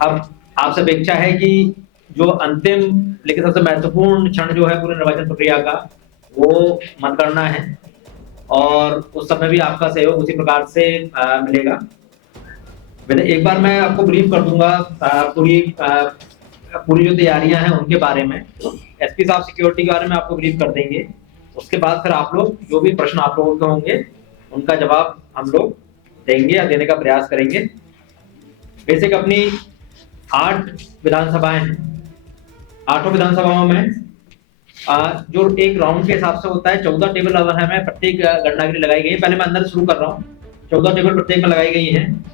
अब आपसे अपेक्षा है कि जो अंतिम लेकिन सबसे महत्वपूर्ण क्षण जो है पूरे निर्वाचन प्रक्रिया का, वो मतगणना है और उस समय भी आपका सहयोग उसी प्रकार से मिलेगा। वैसे एक बार मैं आपको ब्रीफ कर दूँगा पूरी जो तैयारियाँ हैं उनके बारे में। एसपी साहब सिक्योरिटी के बारे में आपको ब्रीफ कर देंगे। उसके बाद फिर आप लोग जो भी प्रश्न आप लोगों के होंगे, उनका जवाब हम लोग देंगे या देने का प्रयास करेंगे। बेसिक अपनी 8 विधानसभाएँ हैं। 8 विधानसभाओं में जो एक राउंड के हिसाब से होता है 14 टेबल हमें प्रत्येक गणना के लिए लगाई गई है। पहले मैं अंदर से शुरू कर रहा हूँ। 14 टेबल प्रत्येक में लगाई गई हैं।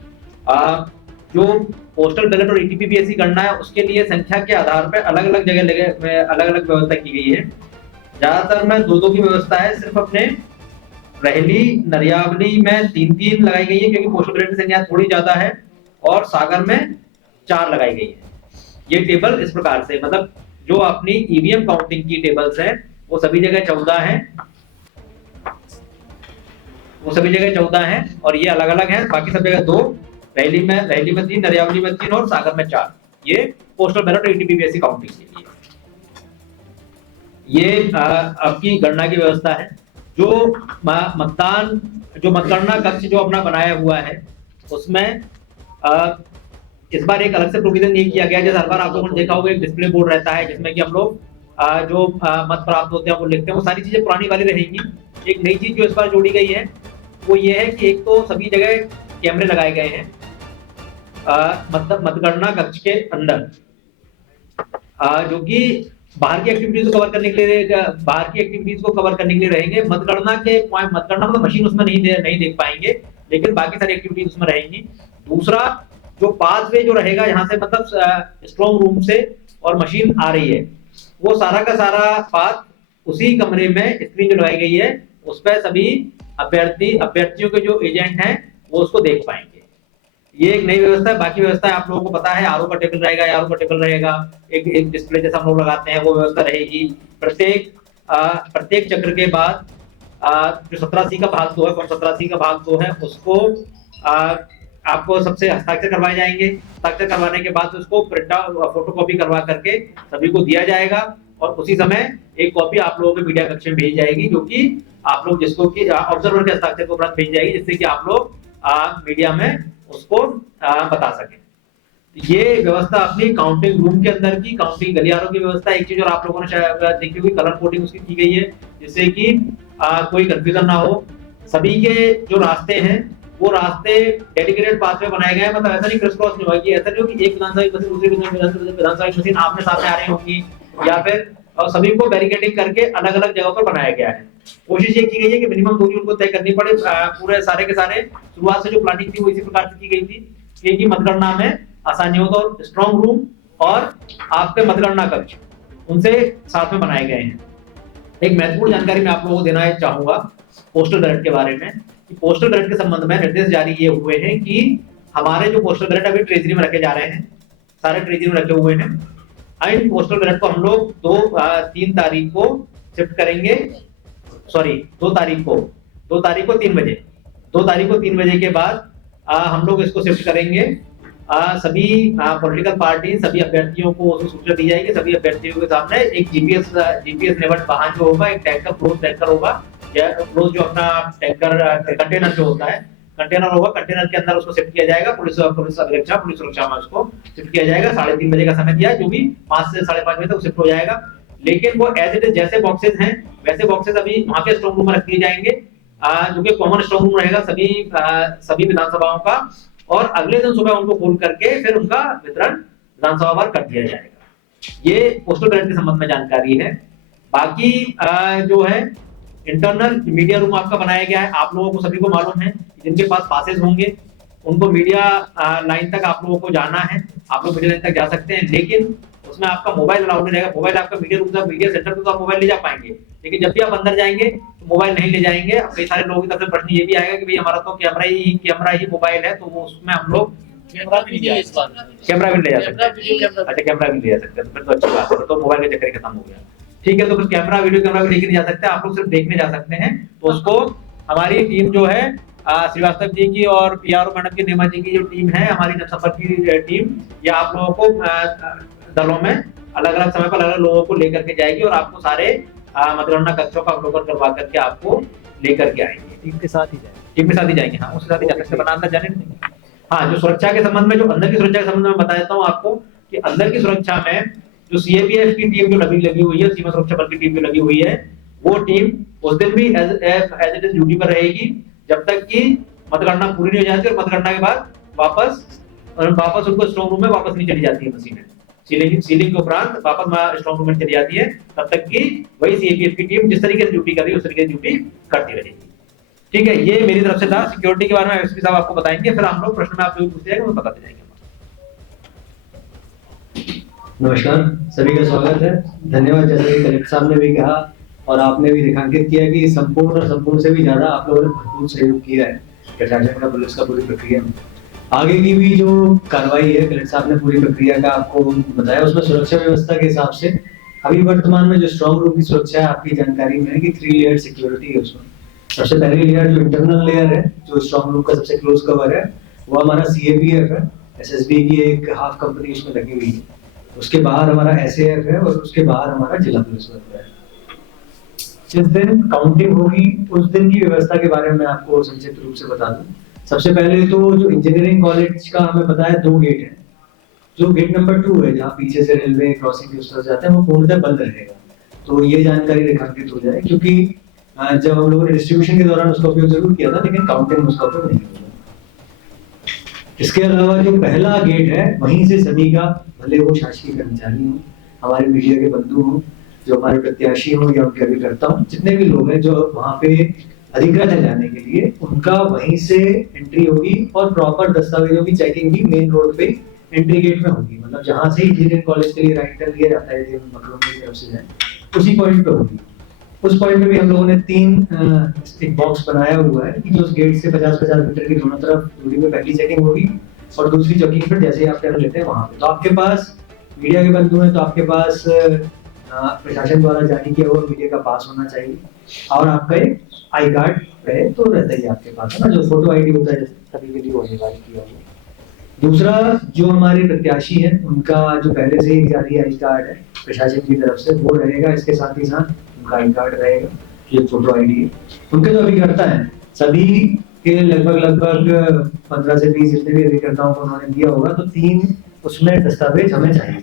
जो पोस्टल बैलेट और ईटीपीपीएससी गणना है उसके लिए संख्या के आधार पर अलग-अलग जगह अलग-अलग व्यवस्था की गई है। ज्यादातर में 2-2 की व्यवस्था है। सिर्फ अपने रहली नरियावली में 3-3 लगाई गई है क्योंकि पोस्टल बैलेट की संख्या थोड़ी ज्यादा है और सागर में 4 लगाई गई है। ये टेबल इस प्रकार से मतलब जो अपनी ईवीएम काउंटिंग की टेबल्स हैं वो सभी जगह 14 हैं। वो सभी जगह 14 हैं और ये अलग-अलग हैं। बाकी सब जगह 2, रहली में 3, नरियावली में 3 और सागर में 4। ये पोस्टल बैलेट और ईटीपीपीएससी काउंटिंग के लिए। ये आपकी गणना की व्यवस्था है। जो मतगणना कक्ष जो अपना बनाया हुआ है उसमें इस बार एक अलग से प्रोविजन ये किया गया, जैसे हर बार आप लोगों ने देखा होगा एक डिस्प्ले बोर्ड रहता है जिसमें कि हम लोग जो मत प्राप्त होते हैं वो लिखते हैं। वो सारी चीजें पुरानी वाली रहेंगी। एक नई चीज जो इस बार जोड़ी गई है वो ये है कि एक तो सभी जगह कैमरे लगाए गए हैं मतलब मतगणना कक्ष के अंदर, जो कि बाहर की एक्टिविटीज को कवर करने के लिए रहेंगे। मतगणना मतलब मशीन उसमें नहीं देख पाएंगे, लेकिन बाकी सारी एक्टिविटीज उसमें रहेंगी। दूसरा जो पाथवे जो रहेगा यहाँ से मतलब स्ट्रॉन्ग रूम से और मशीन आ रही है, वो सारा का सारा पाथ उसी कमरे में स्क्रीन जो लगाई गई है उस पर सभी अभ्यर्थियों के जो एजेंट हैं वो उसको देख पाएंगे। ये एक नई व्यवस्था है। बाकी व्यवस्था है आप लोगों को पता है, आरओ का टेबल रहेगा, एक डिस्प्ले जैसा हम लोग लगाते हैं वो व्यवस्था रहेगी। प्रत्येक चक्र के बाद जो 17C का भाग 2 है, फॉर्म 17C का भाग 2 है उसको आपको सबसे हस्ताक्षर करवाए जाएंगे। हस्ताक्षर करवाने के बाद उसको प्रिंट आउट फोटोकॉपी करवा करके सभी को दिया जाएगा और उसी समय एक कॉपी आप लोगों के मीडिया कक्ष में भेजी जाएगी, जो कि आप लोग जिसको कि ऑब्जर्वर के हस्ताक्षर को उपरांत भेजी जाएगी, जिससे कि आप लोग मीडिया में उसको बता सकें। ये व्यवस्था अपनी काउंटिंग रूम के अंदर की काउंटिंग गलियारों की व्यवस्था। एक चीज और आप लोगों ने शायद देखी हुई, कलर कोडिंग उसकी की गई है जिससे कि कोई कंफ्यूजन ना हो। सभी के जो रास्ते हैं वो रास्ते डेडिकेटेड पाथवे बनाए गए हैं। मतलब ऐसा नहीं क्रिस क्रॉस नहीं होगी, ऐसा नहीं हो कि एक विधानसभा मशीन दूसरी विधानसभा मशीन आमने सामने आ रही होंगी, या फिर सभी को बैरिकेडिंग करके अलग अलग जगह पर बनाया गया है। कोशिश ये की गई है कि मिनिमम दूरी उनको तय करनी पड़े। पूरे सारे के सारे शुरुआत से जो प्लानिंग थी वो इसी प्रकार से की गई थी कि मतगणना में आसानी हो। तो स्ट्रॉन्ग रूम और आपके मतगणना कक्ष उनसे साथ में बनाए गए हैं। एक महत्वपूर्ण जानकारी मैं आप लोगों को देना चाहूंगा पोस्टल बैलेट के बारे में। पोस्टल बैलेट के संबंध में निर्देश जारी किए हुए हैं कि हमारे जो पोस्टल बैलेट अभी ट्रेजरी में रखे जा रहे हैं, सारे ट्रेजरी में रखे हुए हैं। इन पोस्टल बैलेट को हम लोग 3 तारीख को शिफ्ट करेंगे। सॉरी 2 तारीख को 3 बजे 2 तारीख को 3 बजे के बाद हम लोग इसको शिफ्ट करेंगे। सभी पॉलिटिकल पार्टी सभी अभ्यर्थियों को सूचना दी जाएगी। सभी अभ्यर्थियों के सामने एक जीपीएस नेबल्ड वाहन जो होगा, एक टैंकर क्लोज टैंकर होगा, या क्लोज जो अपना टैंकर कंटेनर जो होता है कंटेनर होगा, कंटेनर के अंदर उसको शिफ्ट किया जाएगा। पुलिस सुरक्षा में उसको शिफ्ट किया जाएगा। 3:30 बजे का समय दिया, जो भी 5 से 5:30 बजे तक शिफ्ट हो जाएगा। लेकिन वो एज इट इज जैसे बॉक्सेस हैं वैसे बॉक्सेस अभी वहां के स्ट्रॉन्ग रूम में रख दिए जाएंगे, जो कि कॉमन स्ट्रॉन्ग रूम रहेगा सभी विधानसभाओं का। और अगले दिन सुबह उनको खोल करके फिर उनका वितरण विधानसभा पर कर दिया जाएगा। ये पोस्टल बैलेट के संबंध में जानकारी है। बाकी जो है इंटरनल मीडिया रूम आपका बनाया गया है। आप लोगों को सभी को मालूम है जिनके पास पासेस होंगे उनको मीडिया लाइन तक आप लोगों को जाना है। आप लोग मीडिया लाइन तक जा सकते हैं, लेकिन उसमें आपका मोबाइल अलाउड नहीं रहेगा। मोबाइल आपका मीडिया रूम तक, मीडिया सेंटर तक तो आप मोबाइल ले जा पाएंगे, लेकिन जब भी आप अंदर जाएंगे तो मोबाइल नहीं ले जाएंगे। अब कई सारे लोगों की तरफ से प्रश्न ये भी आएगा कि भाई हमारा तो कैमरा ही मोबाइल है, तो वो उसमें हम लोग कैमरा भी ले जा सकते हैं। कैमरा भी ले जा सकते हैं। अच्छा, कैमरा भी ले जा सकते हैं, फिर तो अच्छी बात है, तो मोबाइल का चक्कर खत्म हो गया। ठीक है, तो फिर वीडियो कैमरा भी लेके नहीं जा सकते, आप लोग सिर्फ देखने जा सकते हैं। तो उसको हमारी टीम जो है श्रीवास्तव जी की और पीआरओ मैडम की, नेमा जी की जो टीम है, हमारी जनसंपर्क की टीम, ये आप लोगों को दलों में अलग-अलग समय पर अलग-अलग लोगों को लेकर के जाएगी और आपको सारे मतगणना कक्षों का अवलोकन करवा करके आपको लेकर के आएंगे। टीम के साथ ही जाएंगे? टीम के साथ ही जाएंगे, हाँ, उसके साथ ही जा सकते, वरना अंदर जाने नहीं देंगे। हाँ, जो सुरक्षा के संबंध में, जो अंदर की सुरक्षा के संबंध में बता देता हूँ आपको कि अंदर की सुरक्षा में जो सीएपीएफ की टीम जो लगी हुई है, सीमा सुरक्षा बल की टीम जो लगी हुई है, वो टीम उस दिन भी एज इट इज ड्यूटी पर रहेगी जब तक कि मतगणना पूरी नहीं हो जाती, और मतगणना के बाद वापस उनको स्ट्रॉन्ग रूम में वापस नहीं चली जाती है मशीनें, सीलिंग के उपरांत वापस स्ट्रॉन्ग रूम में चली जाती है, तब तक कि वही सीएपीएफ की टीम जिस तरीके से ड्यूटी कर रही है उस तरीके से ड्यूटी करती रहेगी। ठीक है, ये मेरी तरफ से था। सिक्योरिटी के बारे में एसपी साहब आपको बताएंगे, फिर हम लोग प्रश्न में आप जो पूछते जाएंगे वो बताते जाएंगे। नमस्कार, सभी का स्वागत है। धन्यवाद। जैसे कि कलेक्टर साहब ने भी कहा और आपने भी रेखांकित किया कि संपूर्ण से भी ज्यादा आप लोगों ने भरपूर सहयोग किया है प्रशासन का, पुलिस का पूरी प्रक्रिया में। आगे की भी जो कार्रवाई है, कलेक्टर साहब ने पूरी प्रक्रिया का आपको बताया। उसमें सुरक्षा व्यवस्था के हिसाब से अभी वर्तमान में जो स्ट्रॉन्ग रूम की सुरक्षा है, आपकी जानकारी में है कि 3 लेयर सिक्योरिटी है। उसमें सबसे पहली लेयर जो इंटरनल लेयर है, जो स्ट्रॉन्ग रूम का सबसे क्लोज कवर है, वो हमारा सीएपीएफ है, एसएसबी की एक हाफ कंपनी उसमें लगी हुई है। उसके बाहर हमारा एसएएफ है और उसके बाहर हमारा जिला पुलिस बल है। जिस दिन काउंटिंग होगी उस दिन की व्यवस्था के बारे में आपको संक्षिप्त रूप से बता दूं। सबसे पहले तो जो इंजीनियरिंग कॉलेज का हमें पता है 2 गेट है। जो गेट नंबर 2 है, जहाँ पीछे से रेलवे क्रॉसिंग उस तरफ जाते हैं, वो पूर्णतः बंद रहेगा। तो ये जानकारी रेखांकित हो जाए, क्योंकि जब हम लोगों ने डिस्ट्रीब्यूशन के दौरान उसका उपयोग जरूर किया था, लेकिन काउंटिंग में उसका उपयोग नहीं किया। इसके अलावा जो पहला गेट है, वहीं से सभी का, भले वो शासकीय कर्मचारी हो, हमारे मीडिया के बंधु हो, जो हमारे प्रत्याशी हो या उनके अभिकर्ता हो, जितने भी लोग हैं जो वहाँ पे अधिकृत है जाने के लिए, उनका वहीं से एंट्री होगी और प्रॉपर दस्तावेजों की चेकिंग भी मेन रोड पे एंट्री गेट में होगी। मतलब जहाँ से इंजीनियरिंग कॉलेज के लिए राइट टर्न लिया जाता है, मकरोनी की तरफ से जाए, उसी पॉइंट पे होगी। उस पॉइंट पे भी हम लोगों ने 3 एक बॉक्स बनाया हुआ है कि जो उस गेट से 50-50 मीटर की दोनों तरफ दूरी में पहली चेकिंग होगी और दूसरी चेकिंग फिर जैसे ही आप टर्न लेते हैं वहां पे। तो आपके पास मीडिया के बंधु हैं, तो आपके पास प्रशासन द्वारा जारी किया हुआ मीडिया का पास होना चाहिए और आपका एक आई कार्ड रहे तो रहता ही आपके पास, है ना, जो फोटो आईडी होता है सभी के लिए वो अनिवार्य किया हुआ। दूसरा, जो हमारे प्रत्याशी हैं उनका जो पहले से ही जारी आई कार्ड है प्रशासन की तरफ से, वो रहेगा। इसके साथ ही साथ उनका आई कार्ड रहेगा, ये फोटो आईडी है। उनके जो अभिकर्ता हैं सभी के लगभग 15 से 20 जितने भी अभिकर्ताओं को उन्होंने दिया होगा, तो 3 उसमें दस्तावेज हमें चाहिए।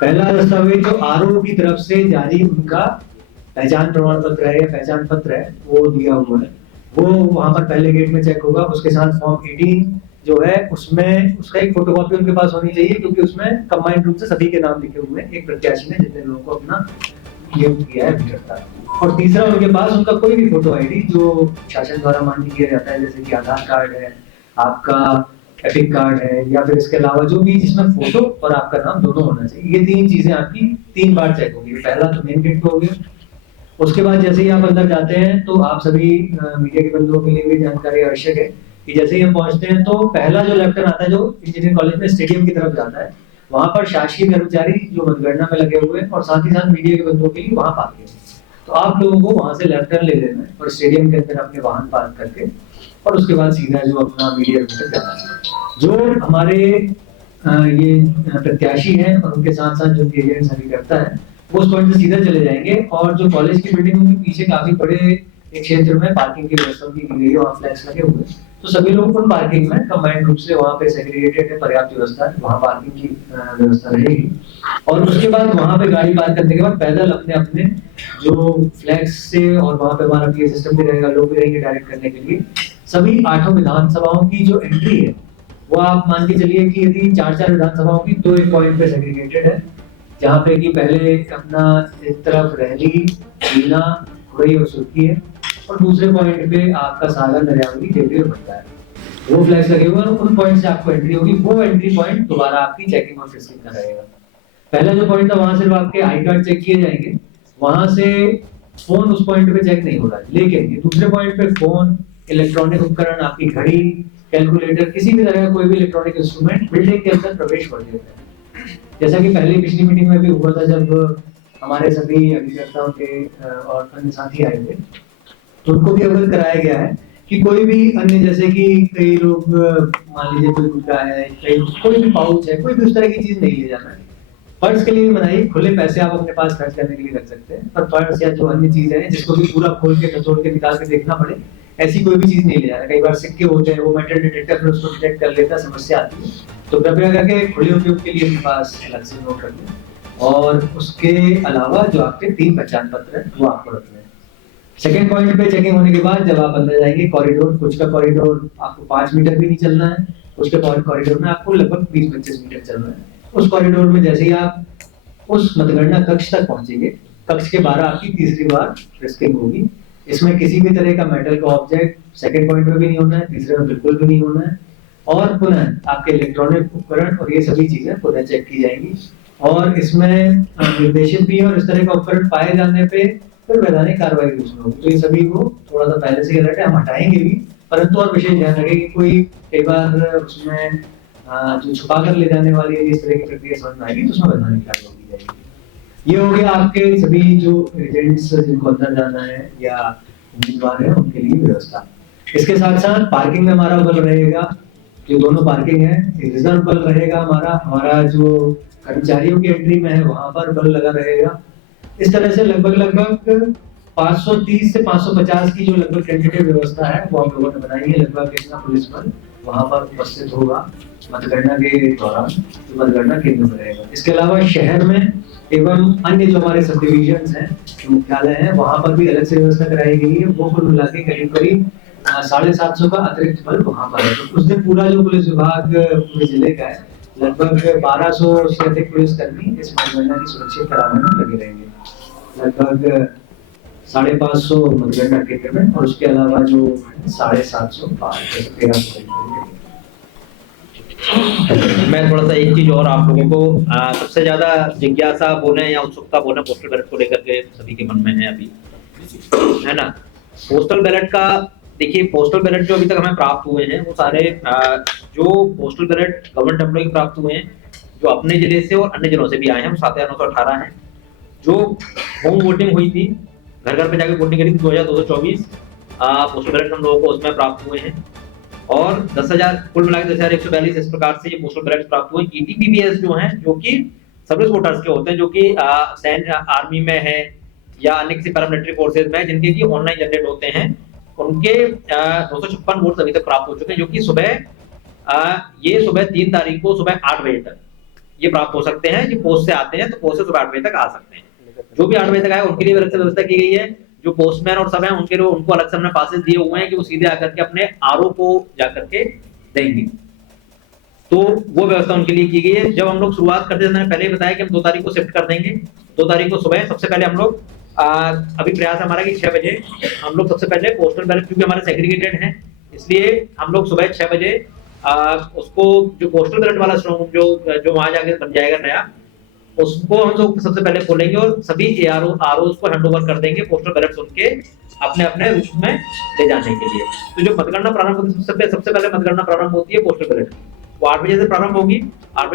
पहला दस्तावेज जो आरओ की तरफ से जारी उनका पहचान प्रमाण पत्र है या पहचान पत्र है, वो दिया हुआ है, वो वहां पर पहले गेट में चेक होगा। उसके साथ फॉर्म 18 जो है, उसमें उसका एक फोटोकॉपी उनके पास होनी चाहिए, क्योंकि उसमें कंबाइंड रूप से सभी के नाम लिखे हुए हैं, एक प्रत्याशी ने जितने लोगों को अपना नियुक्त किया है अभिकर्ता। और तीसरा, उनके पास उनका कोई भी फोटो आईडी जो शासन द्वारा मान्य किया जाता है, जैसे कि आधार कार्ड है, आपका एपिक कार्ड है, या फिर इसके अलावा जो भी जिसमें फोटो और आपका नाम दोनों होना चाहिए। ये 3 चीजें आपकी 3 बार चेक होगी। पहला तो मेन गेट पे हो गया। उसके बाद जैसे ही आप अंदर जाते हैं, तो आप सभी मीडिया के बंधुओं के लिए भी जानकारी आवश्यक है कि जैसे ही हम पहुंचते हैं तो पहला जो लेफ्ट टर्न आता है जो इंजीनियरिंग कॉलेज में स्टेडियम की तरफ जाता है, वहां पर शासकीय कर्मचारी जो मतगणना में लगे हुए हैं और साथ ही साथ मीडिया के बंधुओं के लिए वहां पार्किंग है। तो आप लोगों को वहां से लेफ्ट टर्न ले लेना है और स्टेडियम के अंदर अपने वाहन पार्क करके और उसके बाद सीधा जो अपना मीडिया रूम तक जाना है। जो हमारे ये प्रत्याशी हैं और उनके साथ साथ जो एजेंट्स अभी करता है, वो उस पॉइंट से सीधा चले जाएंगे और जो कॉलेज की बिल्डिंग होगी पीछे काफी बड़े एक क्षेत्र में पार्किंग की व्यवस्था की गई है, वहाँ फ्लैक्स लगे हुए, तो सभी लोग उन पार्किंग में कंबाइंड रूप से वहाँ पे सेग्रीगेटेड है, पर्याप्त व्यवस्था है, वहाँ पार्किंग की व्यवस्था रहेगी। और उसके बाद वहाँ पे गाड़ी पार्क करने के बाद पैदल अपने अपने जो फ्लैक्स से, और वहाँ पे हमारा पीए सिस्टम भी रहेगा, लोग भी रहेंगे डायरेक्ट करने के लिए। सभी 8 विधानसभाओं की जो एंट्री है वो आप मान के चलिए कि यदि 4-4 विधानसभाओं की, तो एक पॉइंट पे सेग्रीगेटेड है, जहाँ पे कि पहले अपना एक तरफ रहली, मीना, खुरई और सुर्खी है और दूसरे पॉइंट पे आपका सागर, दरियावली, देवरी और भंडारा है। वो फ्लैग्स लगे हुए हैं, उन पॉइंट से आपको एंट्री होगी। वो एंट्री पॉइंट दोबारा आपकी चेकिंग और फिस्किंग का रहेगा। पहला जो पॉइंट था वहां सिर्फ आपके आई कार्ड चेक किए जाएंगे, वहां से फोन उस पॉइंट पे चेक नहीं होगा। लेकिन ये दूसरे पॉइंट पे फोन, इलेक्ट्रॉनिक उपकरण, आपकी घड़ी, कैलकुलेटर, किसी भी तरह का कोई भी इलेक्ट्रॉनिक इंस्ट्रूमेंट बिल्डिंग के अंदर प्रवेश कर देता है। जैसा कि पहले पिछली मीटिंग में भी हुआ था, जब हमारे सभी अभिकर्ताओं के और अन्य साथी आए थे, तो उनको भी अवगत कराया गया है कि कोई भी अन्य, जैसे कि कई लोग मान लीजिए कोई गुटखा है, कोई भी पाउच है, कोई भी उस तरह की चीज नहीं ले जाना है। पर्स के लिए भी बनाइए, खुले पैसे आप अपने पास खर्च करने के लिए रख सकते हैं, पर पर्स या जो अन्य चीजें हैं जिसको भी पूरा खोल के कचोड़ के निकाल के देखना पड़े, ऐसी कोई भी चीज नहीं ले जाना। कई बार सिक्के होते हैं, वो मेटल डिटेक्टर फिर उसको डिटेक्ट कर लेता है, समस्या आती है। तो कृपया करके खुले उपयोग के लिए अपने पास अलग से नोट रखें। और उसके अलावा जो आपके 3 पहचान पत्र हैं वो आपको रखने हैं। सेकेंड पॉइंट पे चेकिंग होने के बाद जब आप अंदर जाएंगे, कॉरिडोर, कुछ का कॉरिडोर आपको 5 मीटर भी नहीं चलना है, उसके कॉरिडोर में आपको लगभग 20-25 मीटर चलना है। उस कॉरिडोर में जैसे ही आप उस मतगणना कक्ष तक पहुंचेंगे, कक्ष के 12 आपकी तीसरी बार फ्रिस्किंग होगी। इसमें किसी भी तरह का मेटल का ऑब्जेक्ट सेकंड पॉइंट में भी नहीं होना है, तीसरे में बिल्कुल भी नहीं होना है। और पुनः आपके इलेक्ट्रॉनिक उपकरण और ये सभी चीजें पुनः चेक की जाएंगी। और इसमें निर्देशित भी और इस तरह का उपकरण पाए जाने पे फिर वैधानिक कार्रवाई भी उसमें होगी। तो ये सभी को थोड़ा सा पहले से अलर्ट है, हम हटाएंगे भी, परंतु और विशेष ध्यान रखें कि कोई कई बार उसमें जो छुपा कर ले जाने वाली है, इस तरह की प्रक्रिया समझ में आएगी तो उसमें वैधानिक कार्रवाई की जाएगी। ये हो गया आपके सभी जो एजेंट्स जिनको अंदर जाना है या उम्मीदवार है उनके लिए व्यवस्था। इसके साथ साथ पार्किंग में हमारा बल रहेगा, जो दोनों पार्किंग है रिजर्व बल रहेगा हमारा जो कर्मचारियों की एंट्री में है वहां पर बल लगा रहेगा। इस तरह से लगभग 530 से 550 की जो लगभग टेंटेटिव व्यवस्था है वो हम लोगों ने बनाई है। लगभग इतना पुलिस बल वहां पर उपस्थित होगा मतगणना के दौरान, जो मतगणना केंद्र में रहेगा। इसके अलावा शहर में एवं अन्य जो हमारे सब डिविजन हैं, जो मुख्यालय हैं, वहां पर भी अलग से व्यवस्था कराई गई है। वो कुल मिला के करीब 750 का अतिरिक्त बल वहां पर है। तो उस दिन पूरा जो पुलिस विभाग पूरे जिले का है, लगभग 1200 से अधिक पुलिस कर्मी इस मतगणना की सुरक्षित कराने में लगे रहेंगे। लगभग 550 मतगणना केंद्र में, और उसके अलावा जो 750 1300। मैं थोड़ा सा एक चीज और आप लोगों को सबसे ज्यादा जिज्ञासा बोले या उत्सुकता बोले पोस्टल बैलेट को लेकर के सभी के मन में है अभी, है ना। पोस्टल बैलेट का देखिए, पोस्टल बैलेट जो अभी तक हमें प्राप्त हुए हैं वो सारे जो पोस्टल बैलेट गवर्नमेंट एम्प्लॉय प्राप्त हुए हैं, जो अपने जिले से और अन्य जिलों से भी आए हैं, 7918 हैं। जो होम वोटिंग हुई थी, घर घर पे जाके वोटिंग करी थी 2224 पोस्टल बैलेट हम लोगों को उसमें प्राप्त हुए हैं। और 10,000 कुल मिलाकर 10,142 इस प्रकार से ये पोस्टल बैलेट प्राप्त हुए। ईटीपीबीएस जो हैं, जो कि सर्विस वोटर्स के होते हैं, जो कि आर्मी में है या अन्य किसी पैरामिलिट्री फोर्सेज में, जिनके की ऑनलाइन जनरेट होते हैं, उनके 256 वोट अभी तक प्राप्त हो चुके हैं, जो कि सुबह 3 तारीख को सुबह 8 बजे तक ये प्राप्त हो सकते हैं। जो पोस्ट से आते हैं तो पोस्ट से सुबह 8 बजे तक आ सकते हैं। जो भी 8 बजे तक आए उनके लिए अलग से व्यवस्था की गई है। जो पोस्टमैन और सब हैं उनके लिए उनको अलग से हमने पासेस दिए हुए हैं कि वो सीधे आकर के अपने आरओ को जाकर के देंगे, तो वो व्यवस्था उनके लिए की गई है। जब हम लोग शुरुआत करते हैं, मैंने पहले ही बताया कि हम 2 तारीख को शिफ्ट कर देंगे। 2 तारीख को सुबह सबसे पहले हम लोग अभी प्रयास हमारा कि 6 बजे हम लोग सबसे पहले पोस्टल बैलेट, क्योंकि हमारे सेग्रीगेटेड हैं, इसलिए हम लोग सुबह 6 बजे उसको जो पोस्टल बैलेट वाला स्ट्रॉन्ग रूम जो वहां जाके बन जाएगा नया, उसको हम लोग सबसे पहले खोलेंगे और सभी आरओ को हैंडओवर कर देंगे पोस्टल बैलेट्स उनके अपने अपने रूप में ले जाने के लिए। तो जो मतगणना प्रारंभ होती है, सबसे पहले मतगणना प्रारंभ होती है पोस्टल बैलेट, वो 8 बजे से प्रारंभ होगी। 8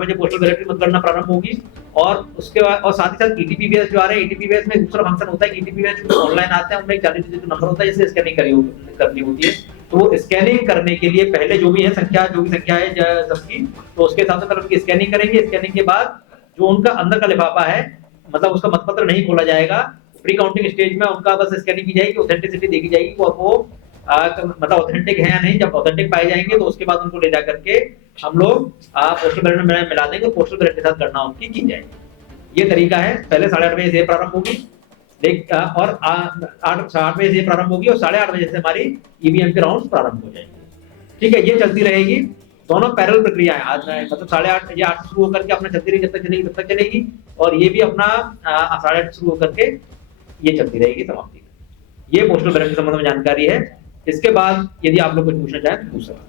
बजे पोस्टल बैलेट की मतगणना प्रारंभ होगी। और उसके बाद और साथ ही साथ ईटीपीबीएस जो आ रहे हैं, ईटीपीबीएस में दूसरा फंक्शन होता है कि ईटीपीबीएस जो ऑनलाइन आते हैं उनमें एक 40 डिजिट नंबर होता है, जिससे स्कैनिंग करनी होती है। तो वो स्कैनिंग करने के लिए पहले जो भी संख्या है सबकी, तो उसके हिसाब से पहले उनकी स्कैनिंग करेंगे। स्कैनिंग के बाद जो उनका अंदर का लिफाफा है, मतलब उसका मतपत्र नहीं खोला जाएगा, प्री काउंटिंग स्टेज में उनका बस स्कैनिंग की जाएगी, ऑथेंटिसिटी देखी जाएगी वो मतलब ऑथेंटिक है या नहीं। जब ऑथेंटिक पाए जाएंगे तो उसके बाद उनको ले जा करके हम लोग पोस्टल बैलेट में मिला देंगे, पोस्टल बैलेट के साथ गणना उनकी की जाएगी। ये तरीका है। पहले 8:30 बजे से प्रारंभ होगी और 8 बजे से प्रारंभ होगी और 8:30 बजे से हमारी ईवीएम के राउंड प्रारंभ हो जाएंगे। ठीक है, ये चलती रहेगी, दोनों पैरेलल प्रक्रियाएं। आज मतलब 8:30 या 8 शुरू होकर के अपना चलती रही, जब तक चलेगी, और ये भी अपना 8:30 शुरू होकर के ये चलती रहेगी समाप्ति तक। ये पोस्टल बैलेट के संबंध में जानकारी है। इसके बाद यदि आप लोग कुछ पूछना चाहें तो पूछ सकते हैं।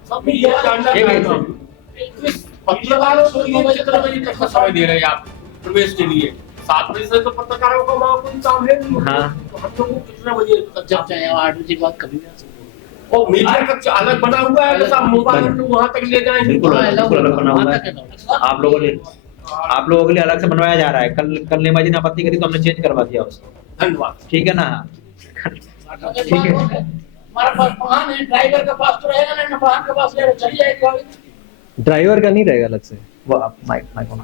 पत्रकारों को कितने बजे तक का समय दे रहे हैं आप प्रवेश के लिए? 7 बजे से तो पत्रकारों का वहाँ कोई काम है नहीं। हाँ, तो हम लोग को कितने बजे तक जब चाहे 8 बजे बाद कभी भी आ सकते हैं। और मीडिया कक्ष अलग बना हुआ है, तो आप मोबाइल वहाँ तक ले जाएंगे? बिल्कुल अलग बना हुआ है। आप लोगों के लिए अलग से बनवाया जा रहा है। कल नेमा जी ने आपत्ति करी तो हमने चेंज करवा दिया उसको। धन्यवाद। ठीक है ना? ठीक है। हमारे पास वाहन है, ड्राइवर के पास तो रहेगा नहीं, वाहन के पास रहेगा, चली जाएगी गाड़ी। ड्राइवर का नहीं रहेगा अलग से, वो आप माइक ऑन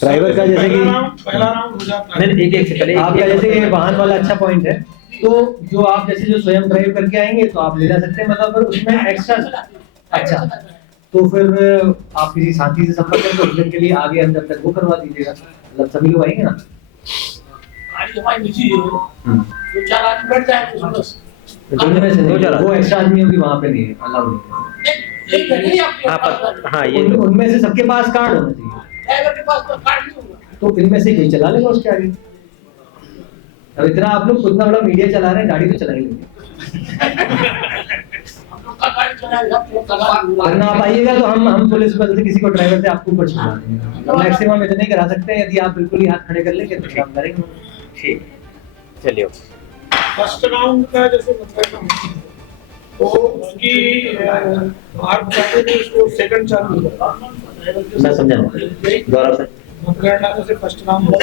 ड्राइवर का जैसे कि पहला राउंड हो जाता है। नहीं एक से पहले आपका जैसे कि वाहन वाला अच्छा पॉइंट है, तो जो आप जैसे जो स्वयं ड्राइव करके आएंगे तो आप ले जा सकते हैं, मतलब फिर उसमें एक्स्ट्रा। अच्छा, तो फिर आप किसी साथी से संपर्क करके उस दिन के लिए आगे अंदर तक वो करवा दीजिएगा, मतलब सभी लोग आएंगे ना। गाड़ी हमारी निजी है, दो चार आदमी बैठ जाएंगे उसमें बस। उनमें से नहीं, वो एक्स्ट्रा आदमियों की वहाँ पे नहीं है, अलाउ नहीं नहीं आपके हाँ पास पर हाँ है। ये उनमें से सबके पास कार्ड होना चाहिए, ड्राइवर के पास तो कार्ड नहीं होगा। तो इनमें से कोई चला लेगा उसके आगे। अब इतना आप लोग इतना बड़ा मीडिया चला रहे हैं, गाड़ी तो चला ही लेंगे, हम लोग का गाड़ी चलाएगा, हम लोग का गाड़ी वरना आप आइएगा तो हम पुलिस बल से किसी को ड्राइवर से आपको ऊपर छुड़ा देंगे। मैक्सिमम इतने ही करा सकते हैं, यदि आप बिल्कुल ही हाथ खड़े कर लेंगे तो काम करेंगे। ठीक चलिए। फर्स्ट राउंड का जैसे मतलब तो उसकी बाहर बताते थे उसको सेकंड चालू हो जाता मैं समझा गौरव सर। मतगणना से फर्स्ट राउंड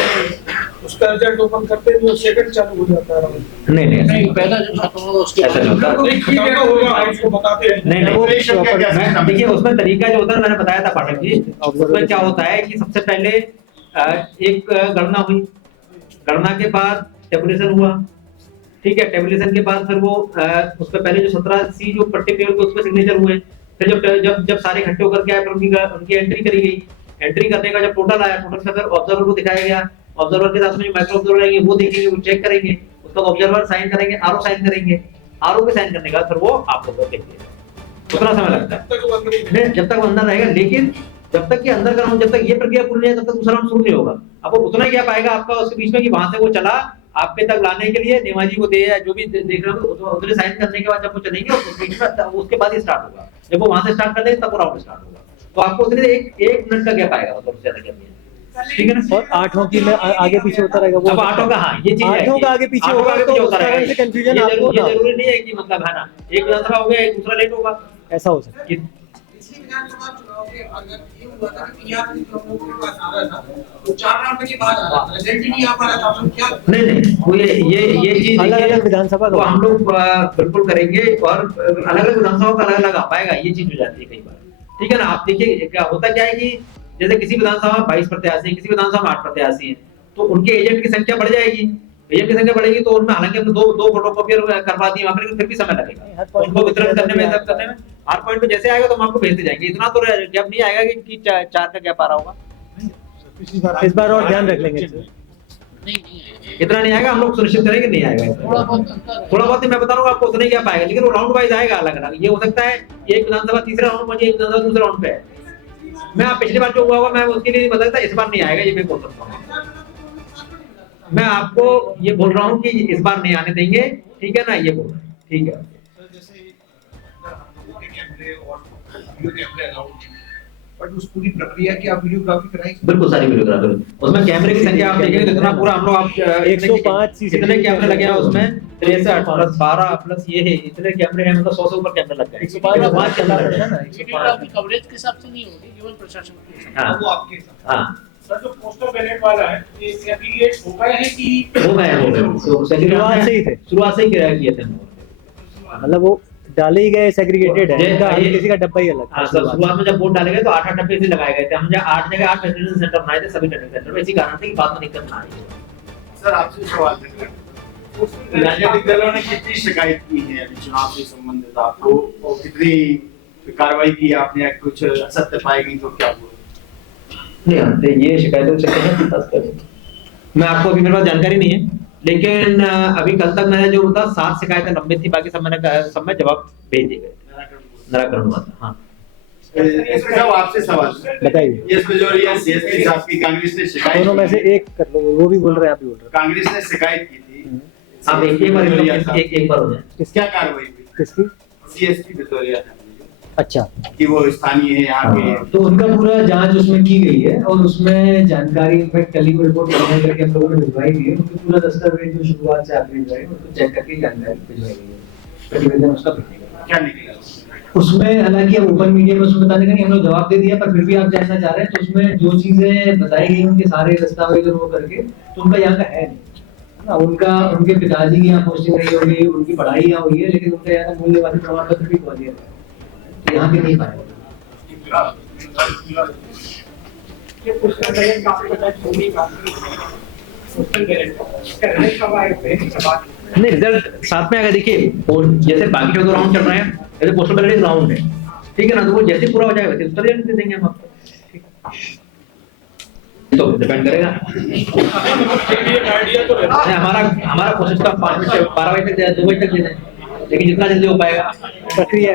उसका रिजल्ट ओपन करते ही वो सेकंड चालू हो जाता है। नहीं नहीं नहीं, पहला जो खत्म होगा उसके ऐसा नहीं होता। नहीं खत्म तो होगा, उसको बताते हैं। नहीं नहीं Operation क्या क्या system है? देखिए उसमें तरीका जो होता है मैंने बताया था पाठक जी, उसमें क्या होता है कि सबसे पहले एक गणना हुई, गणना के बाद टेबुलेशन हुआ, ठीक है, टेबुलेशन के बाद फिर वो उस पर पहले जो 17C जो पट्टे पे उस पर सिग्नेचर हुए, फिर जब सारे इकट्ठे होकर के आए फिर उनकी एंट्री करी गई, एंट्री करने का जब टोटल आया, टोटल का फिर ऑब्जर्वर को दिखाया गया, ऑब्जर्वर के साथ में जो माइक्रो ऑब्जर्वर रहेंगे वो देखेंगे, वो चेक करेंगे, उसका ऑब्जर्वर साइन करेंगे, आरओ साइन करेंगे, आरओ के साइन करने का फिर वो आप लोग देखेंगे, उतना समय लगता है। तक वो अंदर ही जब तक वो अंदर रहेगा, लेकिन जब तक कि अंदर का राउंड, जब तक ये प्रक्रिया पूरी नहीं है तब तक दूसरा राउंड शुरू नहीं होगा। अब वो उतना ही क्या पाएगा आपका उसके बीच में कि वहां से वो चला आपके तक लाने के लिए नेमाजी को दे या जो भी देख रहे हो उधर साइन करने के बाद जब वो चलेंगे उसके बाद ही स्टार्ट होगा, जब वो वहां से स्टार्ट कर देंगे तब वो राउंड स्टार्ट होगा। तो आपको उसने एक मिनट का गैप आएगा, मतलब उससे ज्यादा गैप नहीं है, ठीक है ना। और 8 की में आगे पीछे होता रहेगा वो, अब 8 का हाँ ये चीज है 8 का आगे पीछे आठों का होगा आगे तो पीछे उस होता कारण से रहेगा। कंफ्यूजन ये आपको ना हो। जरूरी नहीं है कि मतलब है ना एक विधानसभा हो गया एक दूसरा लेट होगा, ऐसा हो सकता है। कि इसी विधानसभा चुनाव के अगर ये हुआ था कि यहाँ से हम लोगों के पास आ रहा था तो 4 राउंड के बाद आ रहा था, रिजल्ट ही नहीं आ पा रहा था, हम लोग क्या नहीं वो ये चीज अलग-अलग विधानसभा का वो हम लोग बिल्कुल करेंगे और अलग-अलग विधानसभाओं का अलग-अलग आ पाएगा, ये चीज हो जाती है कई बार, ठीक है ना। आप देखिए क्या होता क्या है कि जैसे किसी विधानसभा में 22 प्रत्याशी हैं, किसी विधानसभा में 8 प्रत्याशी हैं, तो उनके एजेंट की संख्या बढ़ जाएगी, एजेंट की संख्या बढ़ेगी तो उनमें हालांकि हमने दो फोटोकॉपियर करवा दिए वहां पर, फिर भी समय लगेगा उनको वितरण करने में, सब करने में। हर पॉइंट पे जैसे आएगा तो हम आपको भेजते जाएंगे, इतना तो गैप नहीं आएगा कि 4 का गैप आ रहा होगा, इस बार और ध्यान रख लेंगे। नहीं है। इतना नहीं आएगा, हम लोग सुनिश्चित करेंगे नहीं आएगा, थोड़ा बहुत अंतर है। थोड़ा बहुत ही मैं बता रहा हूँ आपको उतना ही गैप आएगा, लेकिन वो राउंड वाइज आएगा अलग अलग। ये हो सकता है एक विधानसभा तीसरा राउंड में, एक विधानसभा दूसरे राउंड पे है। मैं पिछली बार जो हुआ होगा मैं उसके लिए नहीं बता सकता, इस बार नहीं आएगा, ये मैं बोल सकता हूँ। मैं आपको ये बोल रहा हूँ कि इस बार नहीं आने देंगे, ठीक है ना, ये बोल, ठीक है। बट उस पूरी प्रक्रिया की आप वीडियोग्राफी कराएंगे? बिल्कुल सारी वीडियोग्राफी उसमें कैमरे की संख्या आप देखेंगे तो इतना पूरा हम लोग आप 105 इतने कैमरे लगे हैं उसमें, 63 प्लस 12 प्लस ये है, इतने कैमरे हैं, मतलब 100 से ऊपर कैमरे लग गए, 105 कैमरे लग गए। वीडियोग्राफी कवरेज के हिसाब से नहीं होगी, केवल प्रशासन के हिसाब हाँ वो आपके साथ। हाँ सर जो पोस्टर बैलेट वाला है ये अभी ये हो गए हैं कि हो गए शुरुआत से ही थे। शुरुआत से ही किए थे हम लोग। मतलब वो डाले ही गए, सेग्रीगेटेड है, जे- इनका हर ये- किसी का डब्बा ही अलग हाँ था। सर, शुरुआत में जब वोट डाले गए तो 8 डब्बे से लगाए गए थे, हमने 8 जगह 8 वैक्सीनेशन सेंटर बनाए थे सभी ट्रेनिंग सेंटर में, इसी कारण से कि बाद में दिक्कत ना आई। सर आपसे सवाल है, राजनीतिक दलों ने कितनी शिकायत की है अभी चुनाव से संबंधित आपको, और कितनी कार्रवाई की आपने, कुछ असत्य पाई गई तो क्या हुआ? नहीं आते ये शिकायतों से नहीं पास कर, मैं आपको अभी मेरे पास जानकारी नहीं है, लेकिन अभी कल तक मैंने जो था 7 शिकायतें लंबित थी, बाकी सब में जवाब भेज दिए गए, निराकरण हुआ था। हाँ इसमें सब आपसे सवाल है। बताइए, ये इसमें जो रिया सीएसपी साहब की कांग्रेस ने शिकायत दोनों में से की, एक कर लो, वो भी बोल रहे हैं, आप भी बोल रहे कांग्रेस ने शिकायत की थी, आप एक बार भदौरिया साहब। एक बार हो जाए। क्या कार्रवाई हुई? किसकी? सीएसपी भदौरिया साहब अच्छा, कि वो स्थानीय है यहाँ के, तो उनका पूरा जांच उसमें की गई है और उसमें जानकारी इनफैक्ट कल ही को रिपोर्ट करके हम लोगों ने भिजवाई दी है, उनके पूरा दस्तावेज जो शुरुआत से आखिरी तक है उसको चेक करके जानकारी भिजवाई गई है, प्रतिवेदन उसका भेजेगा। क्या निकला? उसमें हालांकि अब ओपन मीडिया में उसमें बताने का नहीं, हम लोग जवाब दे दिया, पर फिर भी आप जानना चाह रहे हैं तो उसमें जो चीजें बताई गई उनके सारे दस्तावेज और वो करके, तो उनका यहाँ का है नहीं, उनका उनके पिताजी की यहाँ पोस्टिंग रही होगी, उनकी पढ़ाई यहाँ हुई है, लेकिन उनका यहाँ मूल्यवान प्रमाण पत्र भी खो दिया तो यहाँ के नहीं पाए। ये पोस्टल बैलेट आपको पता है छोटी बात पोस्टल बैलेट करने का है नहीं, रिजल्ट साथ में आएगा। देखिए और जैसे बाकी के 2 राउंड चल रहे हैं, जैसे पोस्टल बैलेट राउंड है, ठीक है ना, तो वो जैसे पूरा हो जाएगा वैसे उसका रिजल्ट दे देंगे हम आपको। तो डिपेंड करेगा। आइडिया तो रहता नहीं, हमारा कोशिश तो 5 बजे से 12 बजे तक 2 बजे तक देना है, लेकिन जितना जल्दी हो पाएगा प्रक्रिया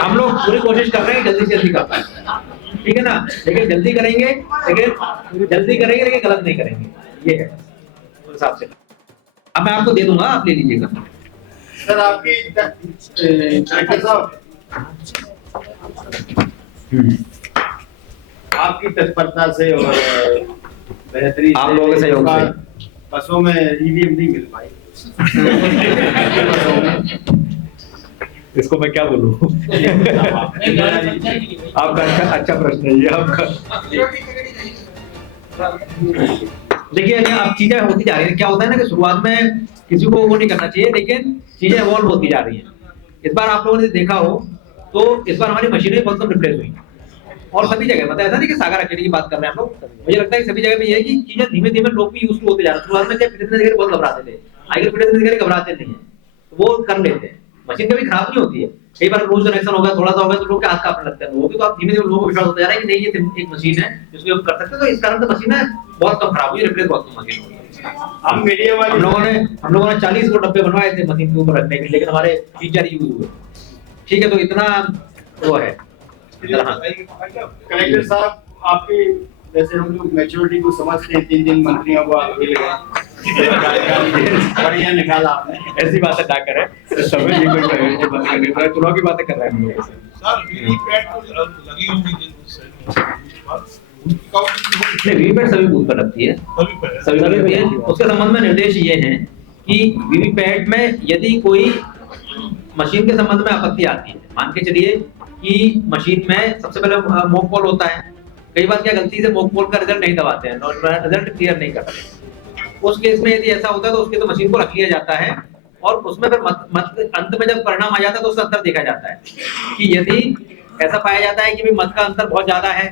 हम लोग पूरी कोशिश कर रहे हैं जल्दी से जल्दी कर पाए, ठीक है ना। लेकिन जल्दी करेंगे, लेकिन गलत नहीं करेंगे, ये है उस हिसाब से। अब मैं आपको दे दूंगा, आप ले लीजिएगा। सर आपकी कलेक्टर साहब आपकी तत्परता से और बेहतरी आप लोगों के सहयोग से बसों में ईवीएम नहीं मिल पाई। इसको मैं क्या बोलूं? आपका अच्छा प्रश्न है ये आपका। देखिए अब चीजें होती जा रही है। क्या होता है ना कि शुरुआत में किसी को वो नहीं करना चाहिए, लेकिन चीजें इवॉल्व होती जा रही हैं। इस बार आप लोगों ने देखा हो तो इस बार हमारी मशीनें बहुत कम रिप्लेस हुई और सभी जगह, मतलब ऐसा नहीं कि सागर अकेले की बात कर रहे हैं हम लोग। मुझे लगता है कि सभी जगह में ये है कि चीजें धीमे धीमे लोग भी यूज टू होते जा रहे हैं। शुरुआत में क्या फिटनेस देखकर बहुत घबराते थे, आगे फिटनेस देखकर घबराते नहीं है, तो वो कर लेते हैं। मशीन कभी खराब नहीं होती है। कई बार रोज कनेक्शन होगा, थोड़ा सा होगा तो लोग के हाथ कांपने लगते हैं, वो भी तो आप धीमे धीमे लोगों को विश्वास होता जा रहा है कि नहीं ये एक मशीन है जिसको हम कर सकते हैं। तो इस कारण से मशीनें बहुत कम खराब हुई, रिप्लेस बहुत कम मशीन हुई। हम मीडिया वाले हम लोगों ने 40 को डब्बे बनवाए थे मशीन के ऊपर रखने के लिए, लेकिन हमारे 3-4 यूज हुए, ठीक है। तो इतना वो है। कलेक्टर साहब आपके जैसे हम लोग मैच्योरिटी को समझते हैं, 3 दिन मंत्रियों को आप मिल गए, बढ़िया निकाला आपने। ऐसी बातें ना करें, समय जी कोई बात करनी है, चुनाव की बातें कर रहे हैं हम लोग। सर वीवीपैट तो लगी होगी नहीं, वीवीपैट सभी बूथ पर लगती है, सभी पर लगती है। उसके संबंध में निर्देश ये हैं कि वीवीपैट में यदि कोई मशीन के संबंध में आपत्ति आती है, मान के चलिए कि मशीन में सबसे पहले मॉक पोल होता है। कई बार क्या गलती से मॉक पोल का रिजल्ट नहीं दबाते हैं, रिजल्ट क्लियर नहीं करते। उस केस में यदि ऐसा होता है तो उसके तो मशीन को रख लिया जाता है और उसमें फिर अंत में जब परिणाम आ जाता है तो उसका अंतर देखा जाता है कि यदि ऐसा पाया जाता है कि मत का अंतर बहुत ज्यादा है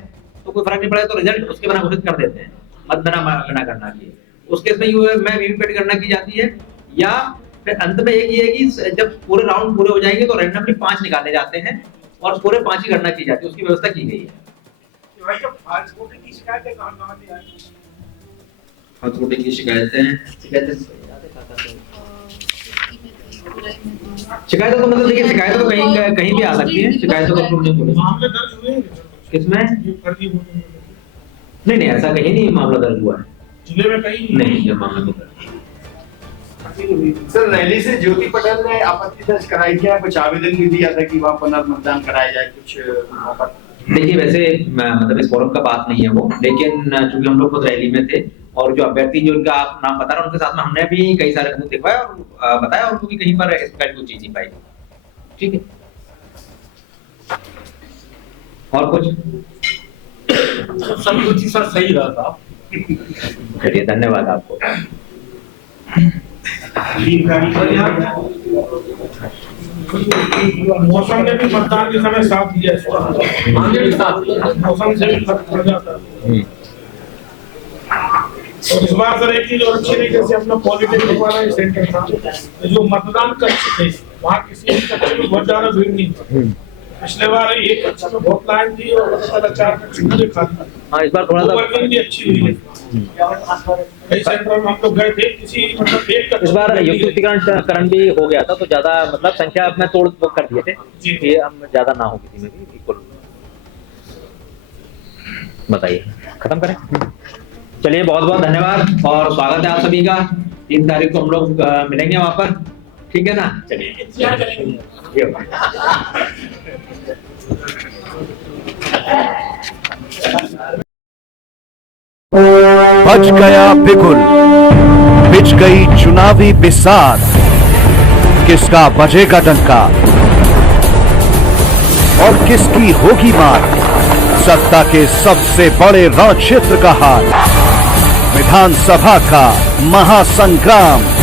तो कोई फर्क नहीं पड़ेगा, तो रिजल्ट उसके बिना घोषित कर देते हैं, मत बिना करना की। उस केस में में वीवीपैट गणना की जाती है, या फिर अंत में एक ये है कि जब पूरे राउंड पूरे हो जाएंगे तो रैंडमली 5 निकाले जाते हैं और पूरे 5 की गणना की जाती है, उसकी व्यवस्था की गई है। हाथ की शिकायतें तो मतलब देखिए, शिकायतें तो कहीं भी आ सकती है। शिकायतों का मामले दर्ज हुए किसमें? नहीं, ऐसा कहीं नहीं मामला दर्ज हुआ है जिले में, कहीं नहीं ये मामला दर्ज। सर रैली से ज्योति पटेल ने आपत्ति दर्ज कराई, क्या कुछ आवेदन भी दिया था कि वहाँ पुनर्मतदान कराया जाए कुछ वहाँ पर? देखिए वैसे मतलब इस फोरम का बात नहीं है वो, लेकिन चूंकि हम लोग खुद रैली में थे और जो अभ्यर्थी जो उनका आप नाम बता रहे हैं उनके साथ में हमने भी कई सारे बूथ दिखवाए और बताया, उनको भी कहीं पर इस प्रकार की चीज नहीं पाई। ठीक है, और कुछ? सब कुछ सर सही रहा था। चलिए धन्यवाद आपको। मौसम ने भी मतदान के समय साथ दिया, मौसम से भी फर्क पड़ जाता है। और इस बार सर एक चीज और अच्छी नहीं, जैसे अपना पॉलिटेक्निक वाला सेंटर था, जो मतदान कक्ष थे वहाँ किसी कक्ष में बहुत ज्यादा भीड़ नहीं थी। पिछले बार एक कक्ष में बहुत लाइन थी और 4 कक्ष में देखा था। हाँ, इस बार थोड़ा सा वर्किंग भी अच्छी हुई है। कई सेंटर में हम लोग गए थे, किसी मतलब एक कक्ष इस बार युक्तिकरण भी हो गया था, तो ज्यादा मतलब संख्या में तोड़ कर दिए थे कि हम ज्यादा ना हो किसी में भी इक्वल। बताइए, खत्म करें? चलिए बहुत बहुत धन्यवाद और स्वागत है आप सभी का। 3 तारीख को हम लोग मिलेंगे वहां पर, ठीक है ना? चलिए बज गया बिगुल, बिछ गई चुनावी बिसात, किसका बजेगा डंका और किसकी होगी मार, सत्ता के सबसे बड़े रण क्षेत्र का हाल। विधानसभा का महासंग्राम।